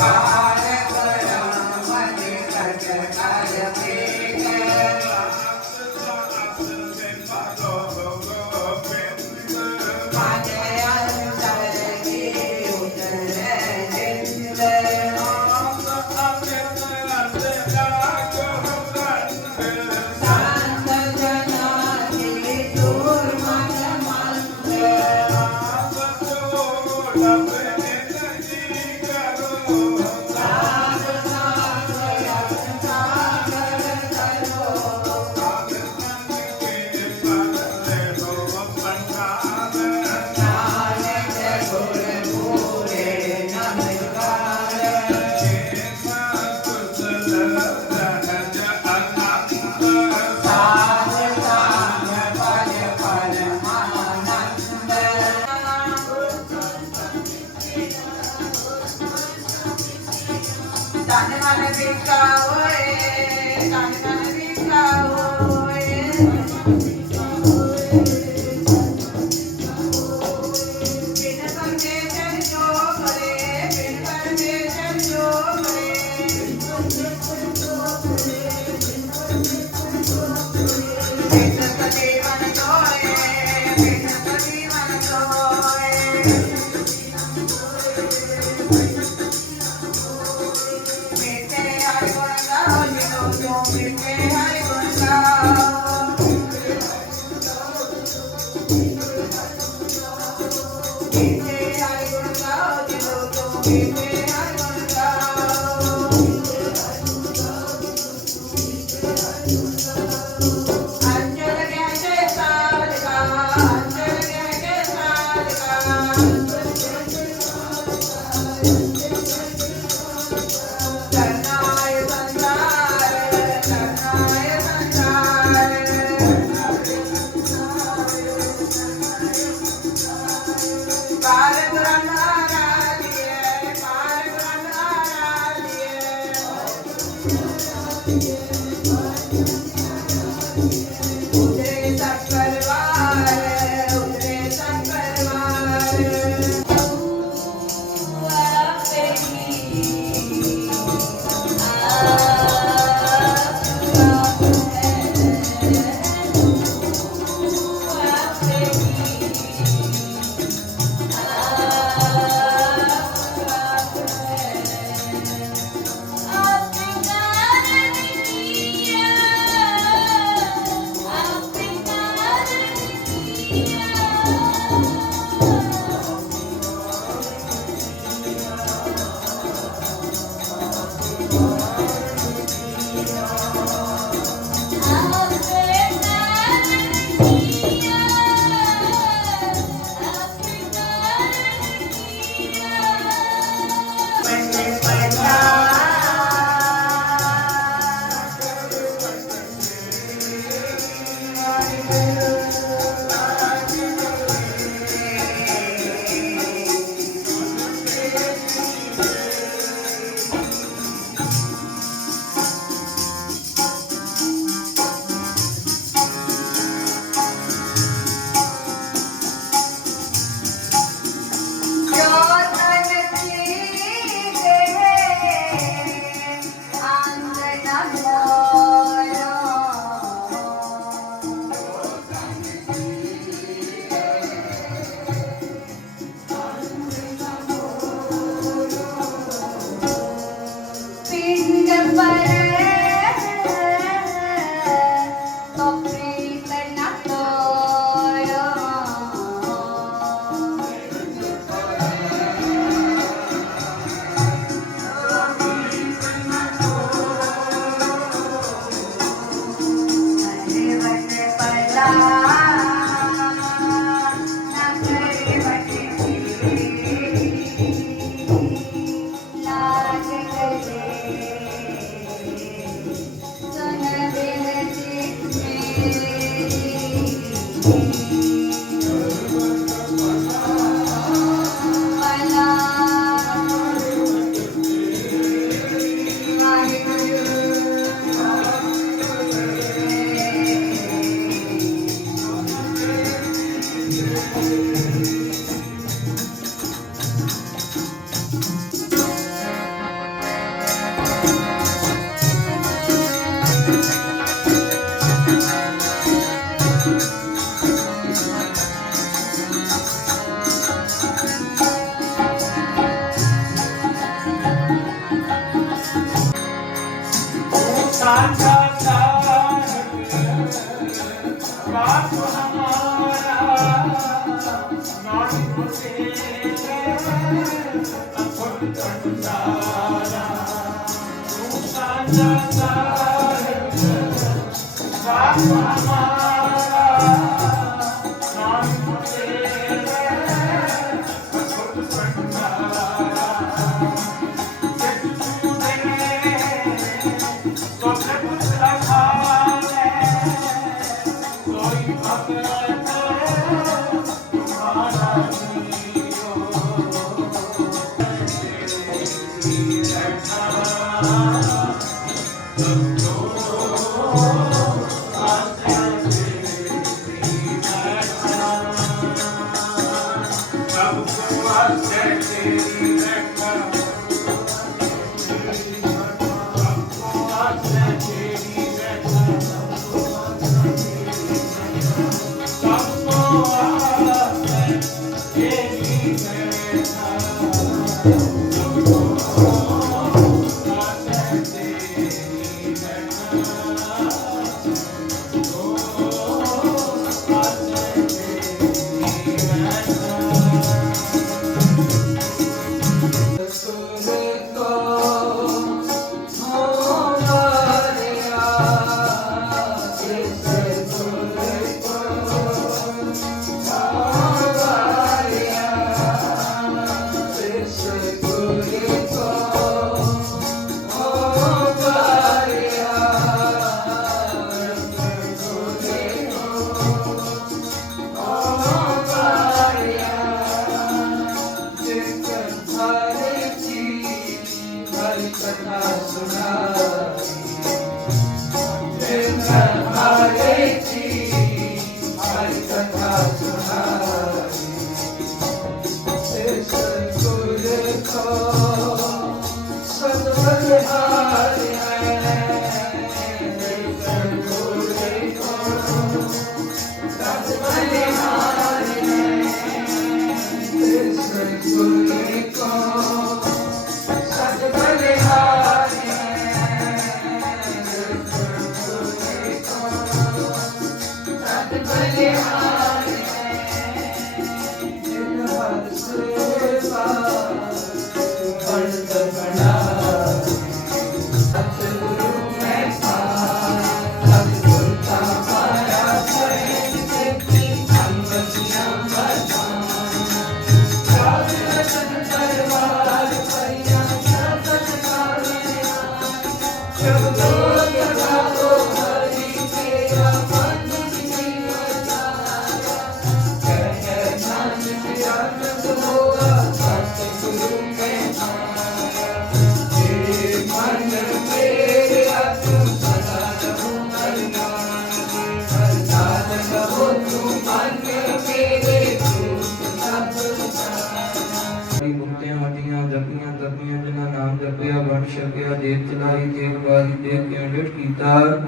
Ah. ਜੋ Bye. Thank you. call. ਚਲਾਈ ਤੇਗ ਬਾਰੀ ਕੀਤਾ।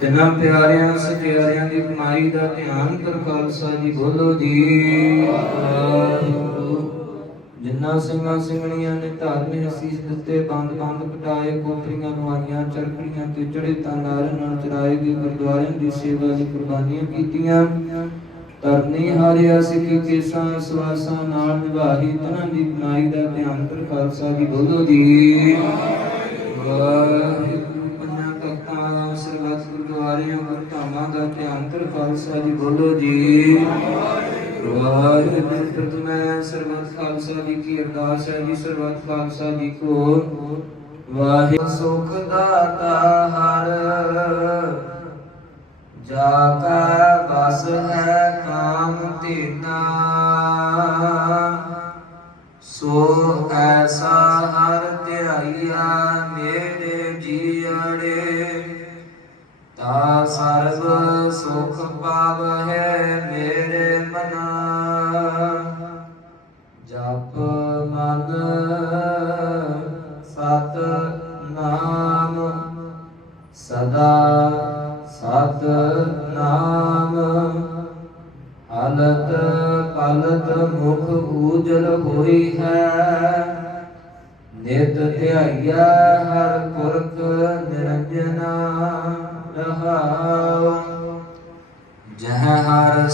ਤਿਨਾਂ ਪਿਆਰਿਆਂ ਸਚਿਆਰਿਆਂ ਦੀ ਕਮਾਈ ਦਾ ਧਿਆਨ ਕਰ ਖਾਲਸਾ ਜੀ ਬੋਲੋ ਜੀ। ਵਾਹਿਗੁਰੂ। ਸਿੰਘਾਂ ਸਿੰਘਣੀਆਂ ਨੇ ਧਾਰਮਿਕ ਅਸੀਸ ਦਿੱਤੇ, ਬੰਦ ਬੰਦ ਕਟਾਏ ਕੋਪਰੀਆਂ ਨਵਾਈਆਂ ਚਰਖੜੀਆਂ ਤੇ ਚੜੇ ਤਾਂ ਨਾਰ ਨਾਲ ਚਰਾਏ ਗਏ ਗੁਰਦੁਆਰਿਆਂ ਦੀ ਸੇਵਾ ਦੀ ਕੁਰਬਾਨੀਆਂ ਕੀਤੀਆਂ। ਤਰਨੀ ਹਾਰਿਆ, ਸਿੱਖੀ ਕੇਸਾਂ, ਸਵਾਸਾਂ ਨਾਲ ਨਿਭਾਹੀ ਤਨਾਂ ਦੀ ਕਮਾਈ ਦਾ ਧਿਆਨ ਕਰ ਖਾਲਸਾ ਜੀ ਬੋਲੋ ਜੀ। ਵਾਹਿਗੁਰੂ, ਪੰਜਾਂ ਤਖਤਾਂ ਦਾ ਸਰਬੱਤ ਗੁਰਦੁਆਰਿਆਂ ਗੁਰਧਾਮਾਂ ਦਾ ਧਿਆਨ ਕਰ ਖਾਲਸਾ ਜੀ, ਬੋਲੋ ਜੀ। ਵਾਹਿਗੁਰੂ ਪ੍ਰਤਮੈ ਸਰਬੱਤ ਖਾਲਸਾ ਜੀ ਕੀ ਅਰਦਾਸ ਹੈ ਜੀ, ਸਰਬੱਤ ਖਾਲਸਾ ਜੀ ਕੋ ਵਾਹਿਗੁਰੂ। ਸੁਖ ਦਾਤਾ ਹਰ ਜਾ ਕਾ ਬਸ ਹੈ ਕਾਮ ਤੀਨਾ ਸੋ ਐਸਾ ਹਰ ਧਿਆਈਆ ਨੇੜੇ ਹੋਈ ਹੈ। ਨਿਤ ਧਿਆਈਆ ਹਰ ਪੁਰਖ ਨਿਰੰਜਨਾ ਰਹਾਉ। ਜਹ ਹਰ